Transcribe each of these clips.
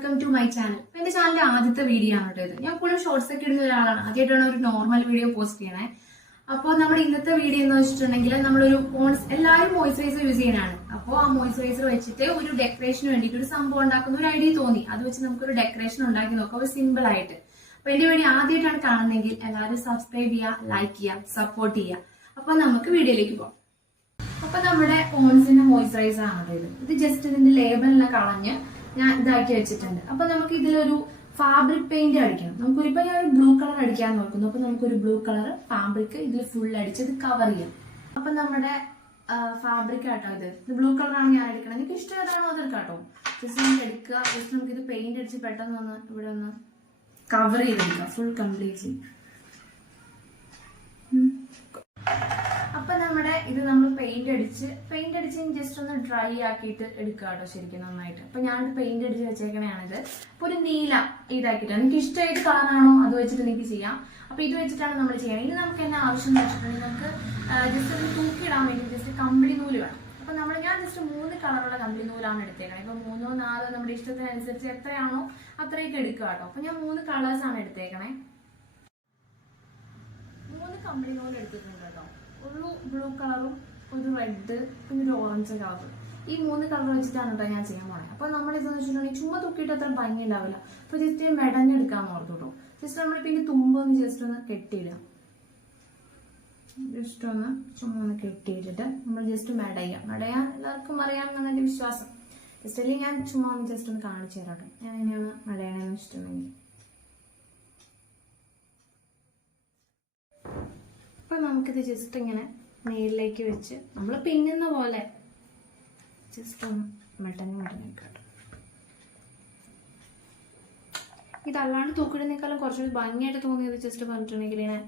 Welcome to my channel. എന്റെ ചാനലിന്റെ ആദ്യത്തെ വീഡിയോ ആണ് കേട്ടോ ഇത്. ഞാൻ കൂടുതൽ ഷോർട്സ് ഒക്കെ ഇടുന്ന ഒരാളാണ്. ആദ്യമായിട്ടാണ് ഒരു നോർമൽ വീഡിയോ പോസ്റ്റ് ചെയ്യണേ. അപ്പോൾ നമ്മുടെ ഇന്നത്തെ വീഡിയോ എന്ന് വെച്ചിട്ടുണ്ടെങ്കിൽ നമ്മളൊരു എല്ലാവരും മോയ്സ്ചറൈസർ യൂസ് ചെയ്യാനാണ്. അപ്പോൾ ആ മോയ്സ്ചറൈസർ വെച്ചിട്ട് ഒരു ഡെക്കറേഷന് വേണ്ടിയിട്ട് ഒരു സംഭവം ഉണ്ടാക്കുന്ന ഒരു ഐഡിയ തോന്നി. അത് വെച്ച് നമുക്കൊരു ഡെക്കറേഷൻ ഉണ്ടാക്കി നോക്കാം, ഒരു സിമ്പിൾ ആയിട്ട്. അപ്പൊ എന്റെ വീഡിയോ ആദ്യമായിട്ടാണ് കാണുന്നതെങ്കിൽ എല്ലാവരും സബ്സ്ക്രൈബ് ചെയ്യുക, ലൈക്ക് ചെയ്യുക, സപ്പോർട്ട് ചെയ്യുക. അപ്പൊ നമുക്ക് വീഡിയോയിലേക്ക് പോകാം. അപ്പൊ നമ്മുടെ പോൺസിന്റെ മോയ്സ്ചറൈസർ ആണ് ഇത് ജസ്റ്റ് ഇതിന്റെ ലേബലിനെ കളഞ്ഞ് ഞാൻ ഇതാക്കി വെച്ചിട്ടുണ്ട്. അപ്പൊ നമുക്ക് ഇതിലൊരു ഫാബ്രിക് പെയിന്റ് അടിക്കണം. നമുക്കൊരിപ്പോ ഞാൻ ഒരു ബ്ലൂ കളർ അടിക്കാൻ നോക്കുന്നു. അപ്പൊ നമുക്കൊരു ബ്ലൂ കളർ ഫാബ്രിക് ഇതിൽ ഫുൾ അടിച്ച് ഇത് കവർ ചെയ്യാം. അപ്പൊ നമ്മുടെ ഫാബ്രിക് ആട്ടോ ഇത് ബ്ലൂ കളറാണ് ഞാൻ എടുക്കണം. എനിക്ക് ഇഷ്ടം ഏതാണോ അത് എടുക്കാട്ടോ. ജസ്റ്റ് നമുക്ക് എടുക്കുക, ജസ്റ്റ് നമുക്ക് ഇത് പെയിന്റ് അടിച്ച് പെട്ടെന്ന് ഒന്ന് ഇവിടെ ഒന്ന് കവർ ചെയ്തെടുക്കാം ഫുൾ കംപ്ലീറ്റ്ലി. അപ്പൊ നമ്മുടെ ഇത് നമ്മൾ പെയിന്റ് അടിച്ച് ജസ്റ്റ് ഒന്ന് ഡ്രൈ ആക്കിയിട്ട് എടുക്കുക കേട്ടോ ശരിക്കും നന്നായിട്ട്. അപ്പൊ ഞാൻ പെയിന്റ് അടിച്ച് വെച്ചേക്കണയാണിത്. അപ്പൊ ഒരു നീല ഇതാക്കിയിട്ട് എനിക്ക് ഇഷ്ടമായിട്ട് കളറാണോ അത് വെച്ചിട്ട് എനിക്ക് ചെയ്യാം. അപ്പൊ ഇത് വെച്ചിട്ടാണ് നമ്മൾ ചെയ്യണം. ഇനി നമുക്ക് എന്നാ ആവശ്യം എന്ന് വെച്ചിട്ടുണ്ടെങ്കിൽ നമുക്ക് ജസ്റ്റ് ഒന്ന് തൂക്കിയിടാൻ വേണ്ടി ജസ്റ്റ് കമ്പിളി നൂല് വേണം. അപ്പൊ ഞാൻ ജസ്റ്റ് 3 കളറുള്ള കമ്പിളി നൂലാണ് എടുത്തേക്കണം. ഇപ്പൊ 3 4 നമ്മുടെ ഇഷ്ടത്തിനനുസരിച്ച് എത്രയാണോ അത്രയൊക്കെ എടുക്കുക കേട്ടോ. അപ്പൊ ഞാൻ 3 കളേഴ്സാണ് എടുത്തേക്കണേ. 3 കമ്പിളി നൂല് എടുത്തിട്ടുണ്ട് കേട്ടോ. ഒരു ബ്ലൂ കളറും ഒരു റെഡ് പിന്നെ ഒരു ഓറഞ്ച് കളർ. ഈ 3 കളർ വെച്ചിട്ടാണ് കേട്ടോ ഞാൻ ചെയ്യാൻ പോണേ. അപ്പൊ നമ്മളിതെന്ന് വെച്ചിട്ടുണ്ടെങ്കിൽ ചുമ്മാ തൂക്കിയിട്ട് അത്ര ഭംഗി ഉണ്ടാവില്ല. അപ്പൊ ജസ്റ്റ് മെടഞ്ഞെടുക്കാന്ന് ഓർത്തു കേട്ടോ. ജസ്റ്റ് നമ്മളിപ്പോ ഇനി തുമ്പൊന്ന് ജസ്റ്റ് ഒന്ന് കെട്ടിയിടാം. ജസ്റ്റ് ഒന്ന് ചുമ്മാ ഒന്ന് കെട്ടിയിട്ടിട്ട് നമ്മൾ ജസ്റ്റ് മെടയാം എല്ലാവർക്കും അറിയാമെന്നാണ് എന്റെ വിശ്വാസം. ജസ്റ്റ് അല്ലെങ്കിൽ ഞാൻ ചുമ്മാ ഒന്ന് ജസ്റ്റ് ഒന്ന് കാണിച്ചു തരാം കേട്ടോ ഞാൻ എങ്ങനെയാണ് മെടയണെന്ന് വെച്ചിട്ടുണ്ടെങ്കിൽ. അപ്പൊ നമുക്കിത് ജസ്റ്റ് ഇങ്ങനെ നീരിലേക്ക് വെച്ച് നമ്മൾ പിന്നുന്ന പോലെ ജസ്റ്റ് ഒന്ന് മെടഞ്ഞ് കേട്ടോ. ഇതല്ലാണ്ട് തൂക്കിടുന്നേക്കാളും കുറച്ചുകൂടി ഭംഗിയായിട്ട് തോന്നിയത് ജസ്റ്റ് പറഞ്ഞിട്ടുണ്ടെങ്കിൽ ഇങ്ങനെ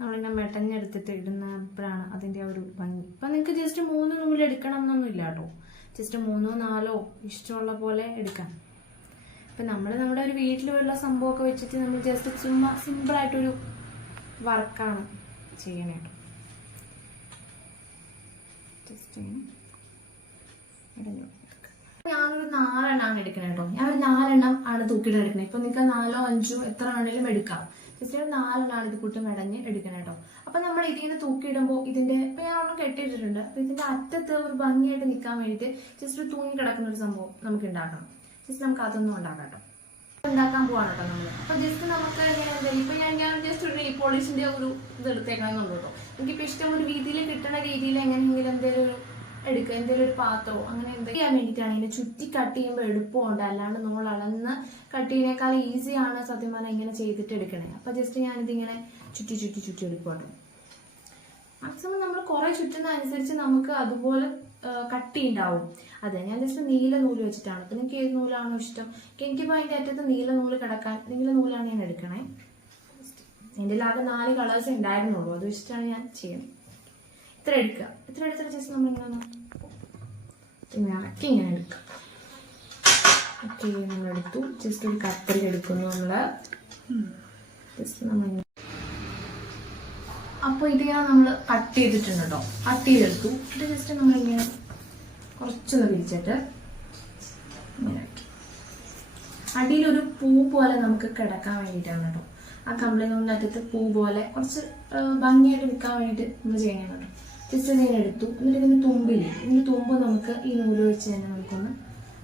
നമ്മളിങ്ങനെ മെടഞ്ഞെടുത്തിട്ട് ഇടുന്നപ്പോഴാണ് അതിന്റെ ഒരു ഭംഗി. ഇപ്പൊ നിങ്ങൾക്ക് ജസ്റ്റ് 3 നൂല് എടുക്കണം എന്നൊന്നും ഇല്ല കേട്ടോ. ജസ്റ്റ് 3 4 ഇഷ്ടമുള്ള പോലെ എടുക്കാം. ഇപ്പൊ നമ്മുടെ ഒരു വീട്ടിലുള്ള സംഭവമൊക്കെ വെച്ചിട്ട് നമ്മൾ ജസ്റ്റ് ചുമ്മാ സിമ്പിൾ ആയിട്ടൊരു വർക്കാണ് ചെയ്യണേ കേട്ടോ. ഞാനൊരു 4 എണ്ണമാണ് എടുക്കണേ കേട്ടോ. ഞാൻ ഒരു 4 എണ്ണം ആണ് തൂക്കിയിട്ട് എടുക്കണേ. ഇപ്പൊ നിങ്ങൾക്ക് 4 5 എത്ര വേണേലും എടുക്കാം. ജസ്റ്റ് ഒരു 4 എണ്ണമാണ് ഇത് കൂട്ടി മെടഞ്ഞ് എടുക്കണേ കേട്ടോ. അപ്പൊ നമ്മൾ ഇതിന് തൂക്കിയിടുമ്പോൾ ഇതിന്റെ ഇപ്പൊ ഞാൻ ഒന്നും കെട്ടിയിട്ടിട്ടുണ്ട്. അപ്പൊ ഇതിന്റെ അറ്റത്ത് ഒരു ഭംഗിയായിട്ട് നിൽക്കാൻ വേണ്ടിയിട്ട് ജസ്റ്റ് ഒരു തൂങ്ങി കിടക്കുന്ന ഒരു സംഭവം നമുക്ക് ഉണ്ടാക്കണം. ജസ്റ്റ് നമുക്ക് അതൊന്നും ഉണ്ടാക്കാം കേട്ടോ. ഉണ്ടാക്കാൻ പോവാണ് കേട്ടോ നമ്മള്. അപ്പൊ ജസ്റ്റ് നമുക്ക് ഇപ്പൊ ഞാൻ ജസ്റ്റ് ഒരു നെയിൽ പോളിഷിന്റെ ഒരു ഇത് എടുത്തേക്കണമെന്നുള്ളൂ കേട്ടോ. എനിക്കിപ്പോ ഇഷ്ടം ഒരു രീതിയിൽ കിട്ടുന്ന രീതിയിൽ എങ്ങനെയെങ്കിലും എന്തെങ്കിലും ഒരു എടുക്കുക, എന്തെങ്കിലും ഒരു പാത്രമോ അങ്ങനെ എന്തെങ്കിലും ചെയ്യാൻ വേണ്ടിയിട്ടാണ്. ഇതിനെ ചുറ്റി കട്ട് ചെയ്യുമ്പോൾ എളുപ്പമുണ്ട്. അല്ലാണ്ട് നമ്മൾ അളന്ന് കട്ട് ചെയ്യുന്നേക്കാൾ ഈസിയാണ് സത്യം പറഞ്ഞാൽ ഇങ്ങനെ ചെയ്തിട്ട് എടുക്കണേ. അപ്പൊ ജസ്റ്റ് ഞാനിതിങ്ങനെ ചുറ്റി എടുക്കും കേട്ടോ. മാക്സിമം നമ്മൾ കുറെ ചുറ്റുന്ന അനുസരിച്ച് നമുക്ക് അതുപോലെ കട്ടി ഉണ്ടാവും. അതെ ഞാൻ ജസ്റ്റ് നീല നൂല് വെച്ചിട്ടാണ്. അപ്പൊ നിങ്ങൾക്ക് ഏത് നൂലാണോ ഇഷ്ടം. എനിക്കിപ്പോ അതിന്റെ അറ്റത്ത് നീല നൂല് കിടക്കാൻ നീല നൂലാണ് ഞാൻ എടുക്കണേ. എന്റെ ആകെ 4 കളേഴ്സ് ഉണ്ടായിരുന്നുള്ളൂ. അത് വെച്ചിട്ടാണ് ഞാൻ ചെയ്യുന്നത്. ഇത്ര എടുത്തിട്ട് ജസ്റ്റ് നമ്മളിങ്ങനെ ഇറക്കി ഇങ്ങനെ എടുക്കാം. ഓക്കെ നമ്മളെടുത്തു. ജസ്റ്റ് ഒരു കത്രിക എടുക്കുന്നു നമ്മള്. ജസ്റ്റ് നമ്മളിങ്ങനെ അപ്പൊ ഇത് നമ്മൾ കട്ട് ചെയ്തിട്ടുണ്ട് കേട്ടോ. കട്ട് ചെയ്തെടുത്തു. ഇത് ജസ്റ്റ് നമ്മളിങ്ങനെ കുറച്ചൊന്ന് പിരിച്ചിട്ട് ഇങ്ങനെ അടിയിലൊരു പൂ പോലെ നമുക്ക് കിടക്കാൻ വേണ്ടിയിട്ടാണ് കേട്ടോ. ആ കമ്പിളി നൂലിന്റെ അറ്റത്ത് പൂ പോലെ കുറച്ച് ഭംഗിയായിട്ട് നിൽക്കാൻ വേണ്ടിയിട്ട് നമ്മൾ ചെയ്യണം കേട്ടോ. ജസ്റ്റ് ഇതിങ്ങനെ എടുത്തു. എന്നിട്ട് ഇതിന് ഇതിന്റെ തുമ്പ് നമുക്ക് ഈ നൂല് വെച്ച് തന്നെ നമുക്കൊന്ന്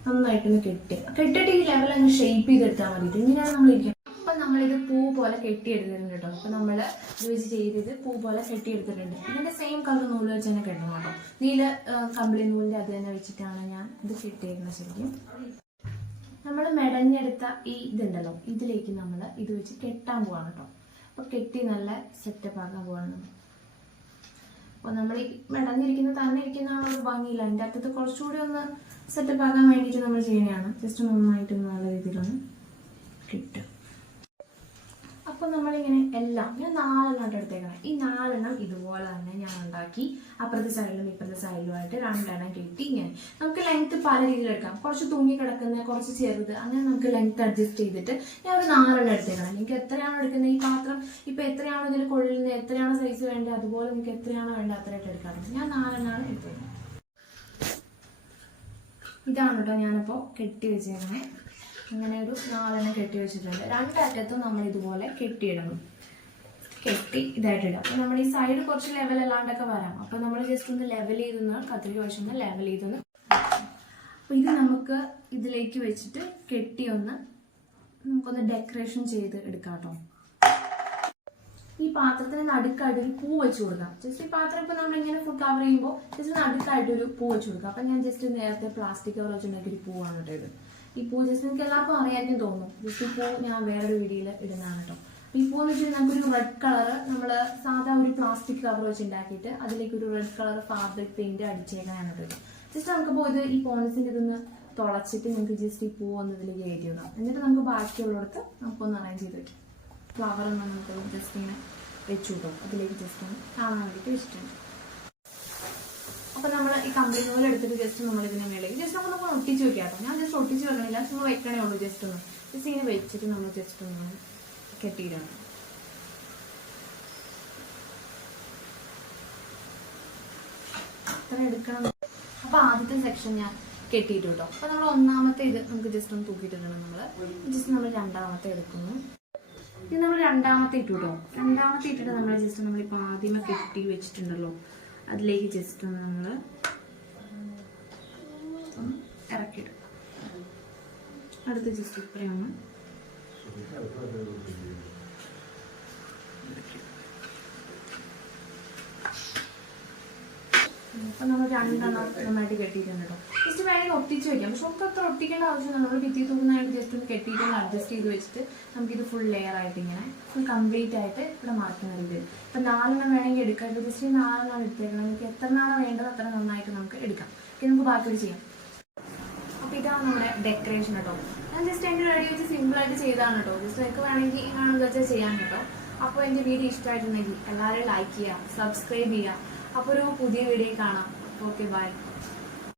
നന്നായിട്ടൊന്ന് കെട്ടിട്ട് ഈ ലെവൽ അങ്ങ് ഷേപ്പ് ചെയ്തെടുത്താൽ മതി. ഇങ്ങനെയാണ് നമ്മൾ ഇരിക്കുന്നത്. അപ്പൊ നമ്മളിത് പൂ പോലെ കെട്ടിയെടുത്തിട്ടുണ്ട് കേട്ടോ. അപ്പൊ നമ്മള് ഇത് വെച്ച് ചെയ്തത് പൂ പോലെ കെട്ടിയെടുത്തിട്ടുണ്ട്. ഇതിന്റെ സെയിം കളർ നൂല് വെച്ച് തന്നെ കെട്ടണം കേട്ടോ. നീല കമ്പിളി നൂലിന്റെ അത് തന്നെ വെച്ചിട്ടാണ് ഞാൻ ഇത് കെട്ടിയേക്കുന്നത്. ശരിക്കും നമ്മൾ മെടഞ്ഞെടുത്ത ഈ ഇതുണ്ടല്ലോ ഇതിലേക്ക് നമ്മൾ ഇത് വെച്ച് കെട്ടാൻ പോവാണ് കേട്ടോ. അപ്പൊ കെട്ടി നല്ല സെറ്റപ്പ് ആക്കാൻ പോവാണ്. അപ്പൊ നമ്മൾ ഈ മെടഞ്ഞിരിക്കുന്ന തന്നെ ഇരിക്കുന്നതാണ് ഒരു ഭംഗിയില്ല. അതിന്റെ അറ്റത്ത് കുറച്ചുകൂടി ഒന്ന് സെറ്റപ്പ് ആക്കാൻ വേണ്ടിയിട്ട് നമ്മൾ ചെയ്യുന്നതാണ്. ജസ്റ്റ് നന്നായിട്ട് നല്ല രീതിയിലൊന്ന് കിട്ടും. അപ്പൊ നമ്മളിങ്ങനെ എല്ലാം ഞാൻ 4 എണ്ണം എടുത്തേക്കണം. ഈ 4 എണ്ണം ഇതുപോലെ തന്നെ ഞാൻ ഉണ്ടാക്കി അപ്പുറത്തെ സൈഡിലും ഇപ്പുറത്തെ സൈഡിലുമായിട്ട് 2 എണ്ണം കെട്ടി ഇങ്ങനെ നമുക്ക് ലെങ്ത് പല രീതിയിൽ എടുക്കാം. കുറച്ച് തൂങ്ങി കിടക്കുന്ന, കുറച്ച് ചെറുത്, അങ്ങനെ നമുക്ക് ലെങ്ത് അഡ്ജസ്റ്റ് ചെയ്തിട്ട് ഞാൻ ഒരു 4 എണ്ണം എടുത്തേക്കണം. നിങ്ങൾക്ക് എത്രയാണോ എടുക്കുന്നത് ഈ പാത്രം ഇപ്പൊ എത്രയാണോ ഇതിൽ കൊള്ളുന്നത്, എത്രയാണോ സൈസ് വേണ്ടത് അതുപോലെ നിങ്ങൾക്ക് എത്രയാണോ വേണ്ടത് അത്രയായിട്ട് എടുക്കാറുണ്ട്. ഞാൻ 4 എണ്ണമാണ് എടുത്തേക്കുന്നത്. ഇതാണ് കേട്ടോ ഞാനിപ്പോ കെട്ടി വെച്ചേക്കണേ. അങ്ങനെ ഒരു 4 കെട്ടി വെച്ചിട്ടുണ്ട്. 2 അറ്റത്തും നമ്മൾ ഇതുപോലെ കെട്ടിയിടണം. കെട്ടി ഇതായിട്ട് ഇടാം. അപ്പൊ നമ്മുടെ ഈ സൈഡ് കുറച്ച് ലെവൽ അല്ലാണ്ടൊക്കെ വരാം. അപ്പൊ നമ്മൾ ജസ്റ്റ് ഒന്ന് ലെവൽ ചെയ്തെന്ന് കത്രിക വെച്ചൊന്ന് ലെവൽ ചെയ്തെന്ന്. അപ്പൊ ഇത് നമുക്ക് ഇതിലേക്ക് വെച്ചിട്ട് കെട്ടി നമുക്കൊന്ന് ഡെക്കറേഷൻ ചെയ്ത് എടുക്കാം കേട്ടോ. ഈ പാത്രത്തിന് നടുക്കായിട്ട് ഒരു പൂ വെച്ച് കൊടുക്കാം. ജസ്റ്റ് ഈ പാത്രം ഇപ്പൊ നമ്മൾ ഇങ്ങനെ ഫുൾ കവർ ചെയ്യുമ്പോൾ ജസ്റ്റ് നടുക്കായിട്ട് ഒരു പൂ വെച്ച് കൊടുക്കാം. അപ്പൊ ഞാൻ ജസ്റ്റ് നേരത്തെ പ്ലാസ്റ്റിക് കവർ വെച്ചിട്ടുണ്ടെങ്കിൽ ഒരു പൂവാണ് കേട്ടോ ഇത്. ഈ പൂ ജസ്റ്റ് നിങ്ങൾക്ക് എല്ലാവർക്കും അറിയാനും തോന്നും. ജസ്റ്റ് ഈ പൂ ഞാൻ വേറൊരു വീഡിയോയിൽ ഇടുന്നതാണ് കേട്ടോ. ഈ പൂ എന്ന് വെച്ചാൽ നമുക്കൊരു റെഡ് കളർ നമ്മൾ സാധാ ഒരു പ്ലാസ്റ്റിക് കവർ വെച്ച് ഉണ്ടാക്കിയിട്ട് അതിലേക്ക് ഒരു റെഡ് കളർ ഫാബ്രിക് പെയിന്റ് അടിച്ചേക്കാനാണ് കേട്ടോ. ജസ്റ്റ് നമുക്കിപ്പോൾ ഇത് ഈ പോൺസിന്റെ ഇതൊന്ന് തുളച്ചിട്ട് നമുക്ക് ജസ്റ്റ് ഈ പൂ ഒന്ന് ഇതിലേക്ക് കയറ്റി വിടാം. എന്നിട്ട് നമുക്ക് ബാക്കിയുള്ളിടത്ത് നമുക്കൊന്ന് അറേഞ്ച് ചെയ്ത് വെക്കാം. ഫ്ലവർ ഒന്ന് നമുക്ക് ജസ്റ്റ് ഇങ്ങനെ വെച്ചു കിട്ടും. അതിലേക്ക് ജസ്റ്റ് ഒന്ന് കാണാൻ വേണ്ടിയിട്ട് വെച്ചിട്ടുണ്ട്. അപ്പൊ നമ്മൾ ഈ കമ്പിളി നൂല് എടുത്തിട്ട് ജസ്റ്റ് നമ്മൾ ഇതിനെ മേലേക്ക് ജസ്റ്റ് നമ്മൾ ഒട്ടിച്ച് വെക്കാം കേട്ടോ. ഞാൻ ജസ്റ്റ് ഒട്ടിച്ച് വെക്കണില്ല, നമ്മൾ വെക്കണേ ഉള്ളൂ. ജസ്റ്റ് ഇങ്ങനെ വെച്ചിട്ട് നമ്മൾ ജസ്റ്റ് ഒന്ന് കെട്ടിയിടാണ്. അത്ര എടുക്കണം. അപ്പൊ ആദ്യത്തെ സെക്ഷൻ ഞാൻ കെട്ടിയിട്ട് കേട്ടോ. അപ്പൊ നമ്മൾ ഒന്നാമത്തെ ഇത് നമുക്ക് ജസ്റ്റ് ഒന്ന് തൂക്കിയിട്ടിടണം. നമ്മൾ രണ്ടാമത്തെ എടുക്കുന്നു. ഇത് നമ്മൾ രണ്ടാമത്തെ ഇട്ടു കേട്ടോ. രണ്ടാമത്തെ ഇട്ടിട്ട് നമ്മൾ ജസ്റ്റ് നമ്മളിപ്പോൾ ആദ്യമേ കെട്ടി വെച്ചിട്ടുണ്ടല്ലോ അതിലേക്ക് ജസ്റ്റ് ഒന്ന് നമ്മൾ ഇറക്കിയിടും. അടുത്ത് ജസ്റ്റ് ഇപ്പറയാണ്. അപ്പൊ നമ്മൾ 2 നന്നായിട്ട് കെട്ടിയിട്ടുണ്ട് കേട്ടോ. ജസ്റ്റ് വേണമെങ്കിൽ ഒട്ടിച്ച് വെക്കാം. പക്ഷെ നമുക്ക് അത്ര ഒട്ടിക്കേണ്ട ആവശ്യം നമ്മൾ ഭിത്തി തൂക്കുന്നതായിട്ട് ജസ്റ്റ് ഒന്ന് കെട്ടിയിട്ട് അഡ്ജസ്റ്റ് ചെയ്ത് വെച്ചിട്ട് നമുക്കിത് ഫുൾ ലെയർ ആയിട്ട് ഇങ്ങനെ ഫുൾ കംപ്ലീറ്റ് ആയിട്ട് ഇവിടെ മാറ്റുന്ന രീതിയിൽ. ഇപ്പൊ 4 വേണമെങ്കിൽ എടുക്കാം. ഇപ്പൊ ജസ്റ്റ് 4 എടുത്തേക്കണം. നമുക്ക് എത്ര വേണ്ടത് അത്ര നന്നായിട്ട് നമുക്ക് എടുക്കാം. നമുക്ക് ബാക്കി ചെയ്യാം. അപ്പൊ ഇതാണ് നമ്മുടെ ഡെക്കറേഷൻ കേട്ടോ. ഞാൻ ജസ്റ്റ് എൻ്റെ റെഡി വെച്ച് സിമ്പിൾ ആയിട്ട് ചെയ്താണ് കേട്ടോ. ജസ്റ്റ് നിങ്ങൾക്ക് വേണമെങ്കിൽ വേണമെന്ന് വെച്ചാൽ ചെയ്യാൻ കേട്ടോ. അപ്പോൾ എൻ്റെ വീഡിയോ ഇഷ്ടമായിട്ടുണ്ടെങ്കിൽ എല്ലാവരും ലൈക്ക് ചെയ്യുക, സബ്സ്ക്രൈബ് ചെയ്യുക. അപ്പോൾ ഒരു പുതിയ വീഡിയോ കാണാം. Okay, by.